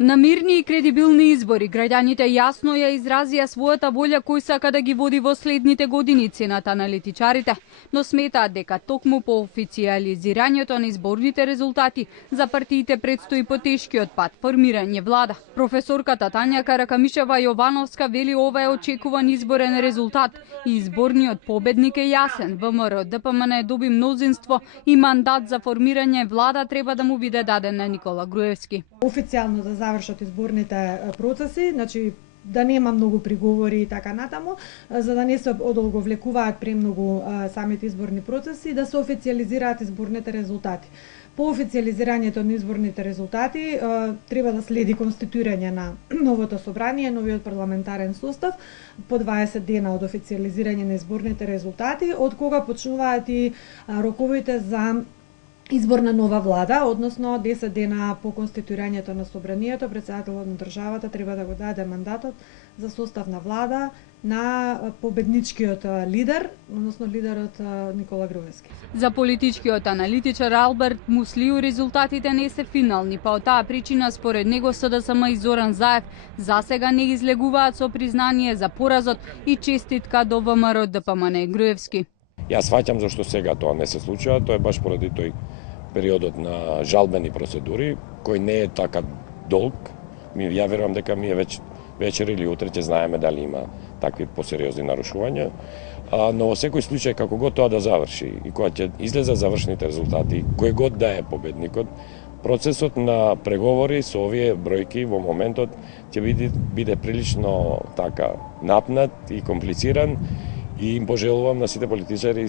На мирни и кредибилни избори, граѓаните јасно ја изразија својата волја кој сака да ги води во следните години, цената аналитичарите, но сметаат дека токму по официализирањето на изборните резултати за партиите предстои потешкиот пат формирање влада. Професорката Тања Каракамишева Јовановска вели ова е очекуван изборен резултат и изборниот победник е јасен. ВМРО ДПМН доби мнозинство и мандат за формирање влада треба да му биде даден на Никола Груевски. Официјално да завршат изборните процеси, значи да нема многу приговори и така натаму, за да не се одолговлекуваат премногу самите изборни процеси, да се официализираат изборните резултати. По официализирањето на изборните резултати треба да следи конституирање на новото собрание, новиот парламентарен состав по 20 дена од официализирање на изборните резултати, од кога почнуваат и роковите за избор на нова влада, односно 10 дена по конституирањето на собранието, претседателот на државата треба да го даде мандатот за состав на влада на победничкиот лидер, односно лидерот Никола Груевски. За политичкиот аналитичар Алберт Муслиу резултатите не се финални, па од таа причина според него СДСМ и Зоран Заев засега не излегуваат со признание за поразот и честитка до ВМРО ДПМН Груевски. Јас сваќам зашто сега тоа не се случува, тоа е баш поради тој периодот на жалбени процедури, кој не е така долг. Ја верувам дека ми е вечер или утре ќе знаеме дали има такви посериозни нарушувања, но во секој случај како год тоа да заврши и кога ќе излезат завршните резултати, кој год да е победникот, процесот на преговори со овие бројки во моментот ќе биде прилично така напнат и комплициран. И им пожелувам на сите политичари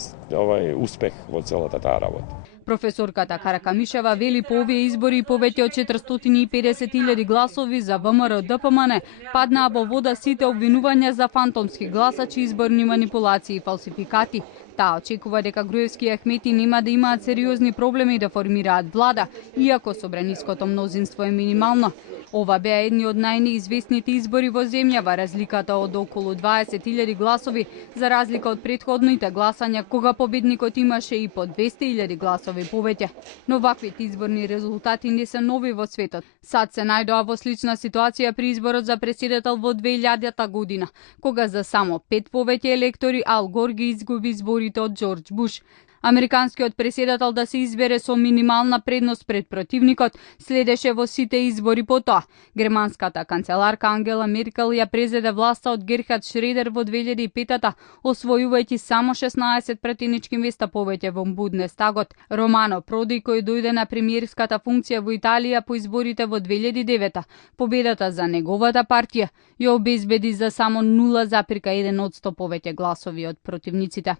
успех во целата таа работа. Професорката Каракамишева вели по овие избори повеќе од 450.000 гласови за ВМРО ДПМН паднаа во вода сите обвинувања за фантомски гласачи, изборни манипулации и фалсификати. Таа очекува дека Груевски и Ахмети нема да имаат сериозни проблеми да формираат влада, иако собраниското мнозинство е минимално. Ова беа едни од најнеизвестните избори во земјава, разликата од околу 20.000 гласови, за разлика од претходните гласања, кога победникот имаше и по 200.000 гласови повеќе. Но ваквите изборни резултати не се нови во светот. САД се најдоа во слична ситуација при изборот за претседател во 2000 година, кога за само 5 повеќе електори Ал Гор ги изгуби изборите од Џорџ Буш. Американскиот претседател да се избере со минимална предност пред противникот следеше во сите избори по тоа. Германската канцеларка Ангела Меркел ја презеде власта од Герхард Шредер во 2005-та, освојувајќи само 16 пратенички места повеќе во Бундестагот. Романо Проди, кој дојде на премиерската функција во Италија по изборите во 2009-та, победата за неговата партија ја обезбеди за само 0,1% повеќе гласови од противниците.